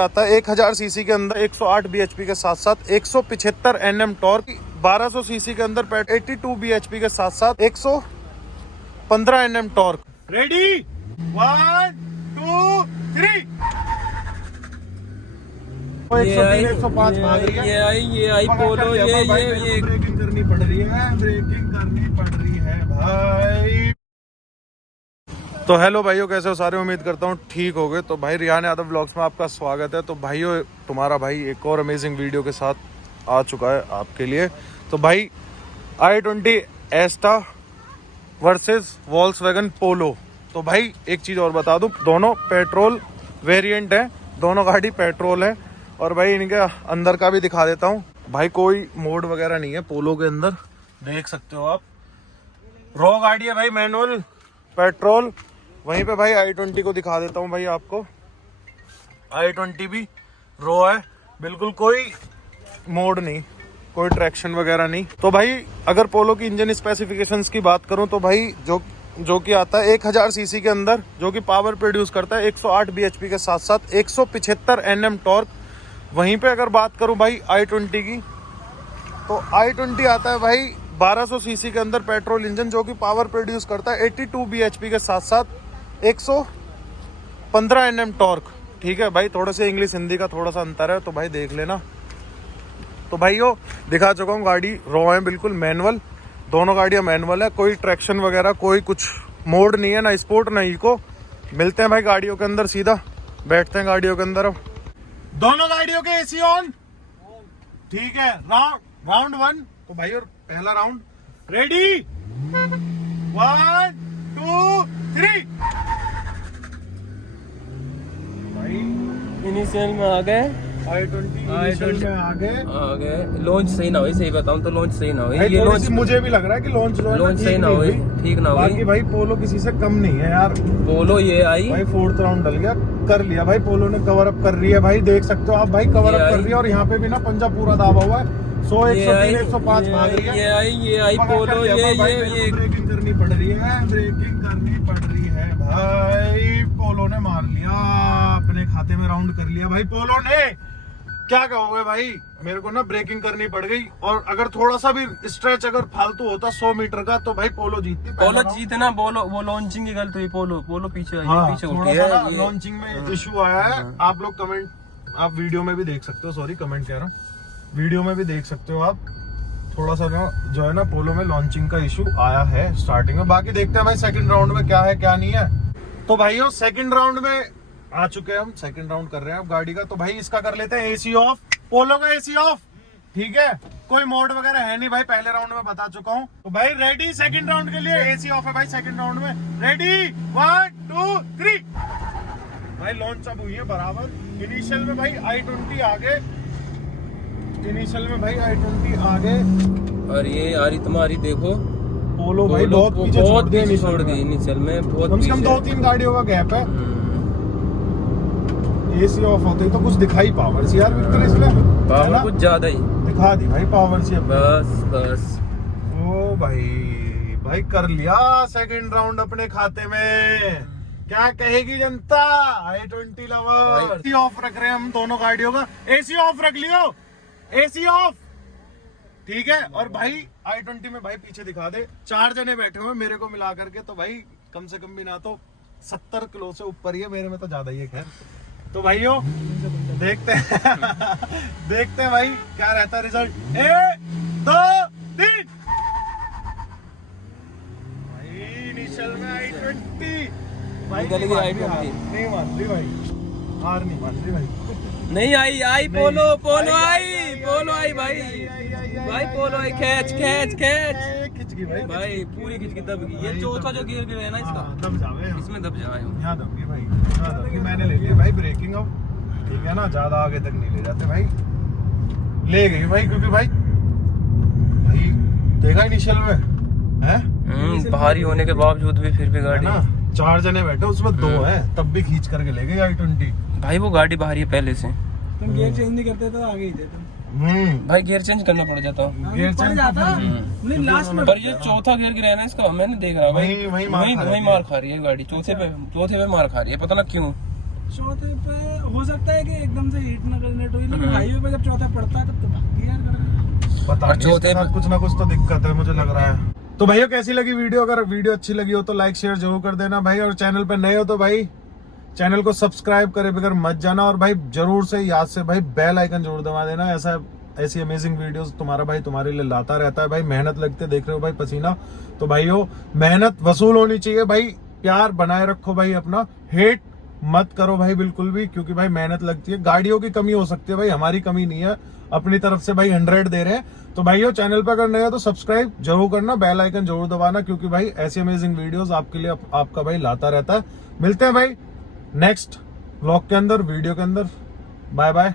आता है 1000 सीसी के अंदर 108 bhp के साथ साथ 175 Nm टॉर्क, 1200 सीसी के अंदर 82 bhp के साथ साथ 115 Nm टॉर्क। रेडी 1 2 3। 105 भाग रही है। ये आई पोलो, ये ब्रेकिंग करनी पड़ रही है भाई। तो हेलो भाइयों, कैसे हो सारे? उम्मीद करता हूँ ठीक हो गए। तो भाई रियान यादव व्लॉग्स में आपका स्वागत है। तो भाइयों, तुम्हारा भाई एक और अमेजिंग वीडियो के साथ आ चुका है आपके लिए। तो भाई i20 एस्टा वर्सेस वॉल्क्सवैगन पोलो। तो भाई एक चीज़ और बता दूं, दोनों पेट्रोल वेरिएंट है, दोनों गाड़ी पेट्रोल है। और भाई इनके अंदर का भी दिखा देता हूँ। भाई कोई मोड वगैरह नहीं है पोलो के अंदर, देख सकते हो आप। रॉ गाड़ी है भाई, मैनुअल पेट्रोल। वहीं पे भाई i20 को दिखा देता हूँ भाई आपको। i20 भी रॉ है, बिल्कुल कोई मोड नहीं, कोई ट्रैक्शन वगैरह नहीं। तो भाई अगर पोलो की इंजन स्पेसिफिकेशंस की बात करूँ तो भाई जो कि आता है 1000 सीसी के अंदर, जो कि पावर प्रोड्यूस करता है 108 bhp के साथ साथ 175 Nm टॉर्क। वहीं पे अगर बात करूं भाई i20 की, तो i20 आता है भाई 1200 सीसी के अंदर पेट्रोल इंजन, जो कि पावर प्रोड्यूस करता है 82 bhp के साथ साथ 115 Nm टॉर्क। ठीक है भाई, थोड़ा सा इंग्लिश हिंदी का थोड़ा सा अंतर है, तो भाई देख लेना। तो भाइयों दिखा चुका हूँ, गाड़ी रॉ है, बिल्कुल मैनुअल। दोनों गाड़ियाँ मैनुअल है, कोई ट्रैक्शन वगैरह कोई कुछ मोड नहीं है, ना स्पोर्ट ना इको। मिलते हैं भाई गाड़ियों के अंदर, सीधा बैठते हैं गाड़ियों के अंदर। अब दोनों गाड़ियों के एसी ऑन, ठीक है। राउंड 1। तो भाई और पहला राउंड, रेडी 1 2 3। भाई इनिशियल में आ गए, i20 में आ गए। लॉन्च सही ना हुई, सही बताऊं तो लॉन्च सही ना हुई। ये लॉन्च मुझे भी लग रहा है कि लॉन्च सही ना हुई, ठीक ना हुई। बाकी भाई पोलो किसी से कम नहीं है यार। पोलो ये आई भाई 4th राउंड डल गया, कर लिया भाई। पोलो ने कवर अप कर रही है भाई, देख सकते हो आप भाई, कवर अप कर रही है। और यहाँ पे भी ना पंजा पूरा दाबा हुआ है। 100 103 105 भाग रही है। ये आई पोलो, ये ब्रेकिंग करनी पड़ रही है भाई। पोलो ने मार लिया, अपने खाते में राउंड कर लिया भाई पोलो ने। क्या कहोगे भाई, मेरे को ना ब्रेकिंग करनी पड़ गई। और अगर थोड़ा सा भी स्ट्रेच अगर फालतू होता 100 मीटर का, तो भाई पोलो जीतती। पोलो जीतना, वो लॉन्चिंग की गलती हुई। पोलो पीछे पीछे थोड़ा सा ना लॉन्चिंग में इशू आया है। आप लोग कमेंट, आप वीडियो में भी देख सकते हो, सॉरी कमेंट कह रहा हूँ, वीडियो में भी देख सकते हो आप। थोड़ा सा ना जो है ना पोलो में लॉन्चिंग का इशू आया है स्टार्टिंग में। बाकी देखते हैं भाई सेकंड राउंड में क्या है क्या नहीं है। तो भाइयों सेकंड राउंड में आ चुके हैं हम, सेकंड राउंड कर रहे हैं अब गाड़ी का। तो भाई इसका कर लेते हैं एसी ऑफ, पोलो का एसी ऑफ, ठीक है। कोई मोड वगैरह है नहीं भाई, पहले राउंड में बता चुका हूँ। तो भाई रेडी सेकंड राउंड के लिए, एसी ऑफ है भाई सेकंड राउंड में। रेडी 1 2 3। भाई लॉन्च अब हुई है बराबर। इनिशियल में भाई i20 आगे, और ये आ रही तुम्हारी, देखो पोलो भाई बहुत पीछे छोड़ दी इनिशियल में, बहुत कम से कम 2-3 गाड़ियों का गैप है। एसी ऑफ होते तो कुछ दिखाई पावर सी यार विक्टर, इसमें पावर कुछ ज्यादा ही दिखा दी भाई पावर सी। बस ओ भाई कर लिया सेकंड राउंड अपने खाते में। क्या कहेगी जनता? i20 lover. एसी ऑफ रख रहे हैं हम दोनों गाड़ियों का, एसी ऑफ रख लियो, एसी ऑफ, ठीक है। और भाई i20 में भाई पीछे दिखा दे, 4 जने बैठे हुए मेरे को मिला करके। तो भाई कम से कम भी ना तो 70 किलो से ऊपर ही है, मेरे में तो ज्यादा ही है खैर। तो भाइयों देखते हैं भाई क्या रहता है रिजल्ट। 1 2 3। भाई इनिशियल में i20 भाई नहीं मान रही भाई, हार नहीं मान रही भाई। नहीं आई पोलो आई भाई पोलो आई, खींच गई भाई पूरी खींच के दब गई। ये चौथा जो गियर गया ना इसका, दब जावे, इसमें दब जाए, यहाँ दब गई भाई, यहाँ दब गई। मैंने ले लिया भाई ब्रेकिंग अब, ठीक है ना, ज्यादा आगे तक नहीं ले जाते भाई। ले गई भाई, क्योंकि भाई देखा इनिशियल में है भारी होने के बावजूद भी फिर भी गाड़ी ना 4 जने बैठे, उसमें 2 है, तब भी खींच करके ले गई i20। भाई वो गाड़ी भारी है पहले से, तुम गियर चेंज नहीं करते तो आगे ही थे तुम। भाई गियर चेंज करना पड़ जाता, गियर चेंज जाता नहीं लास्ट में। पर ये चौथा गियर गिरा है ना इसका, मैंने देख रहा भाई वही मार खा रही है गाड़ी, चौथे पे मार खा रही है, पता ना क्यों। चौथे पे हो सकता है कि एकदम से हीट ना करने हुई, लेकिन हाईवे पे जब चौथा पड़ता है तब तो भागती है यार गाड़ी। पता और नहीं, चौथे इसके साथ कुछ ना कुछ तो दिक्कत है मुझे लग रहा है। तो भैया कैसी लगी वीडियो? अगर वीडियो अच्छी लगी हो तो लाइक शेयर जरूर कर देना भाई, और चैनल पे नए हो तो भाई चैनल को सब्सक्राइब करे बगैर मत जाना, और भाई जरूर से याद से भाई बेल आइकन जरूर दबा देना। ऐसी अमेजिंग वीडियोस तुम्हारा भाई तुम्हारे लिए लाता रहता है भाई। मेहनत लगते देख रहे हो भाई, पसीना, तो भाइयों मेहनत वसूल होनी चाहिए भाई। प्यार बनाए रखो भाई अपना, हेट मत करो भाई बिल्कुल भी, क्योंकि भाई मेहनत लगती है। गाड़ियों की कमी हो सकती है भाई, हमारी कमी नहीं है, अपनी तरफ से भाई 100 दे रहे हैं। तो भाइयों चैनल पर अगर नए हो तो सब्सक्राइब जरूर करना, बेल आइकन जरूर दबाना, क्योंकि भाई ऐसी अमेजिंग वीडियोस आपके लिए आपका भाई लाता रहता है। मिलते हैं भाई नेक्स्ट व्लॉग के अंदर, वीडियो के अंदर। Bye bye.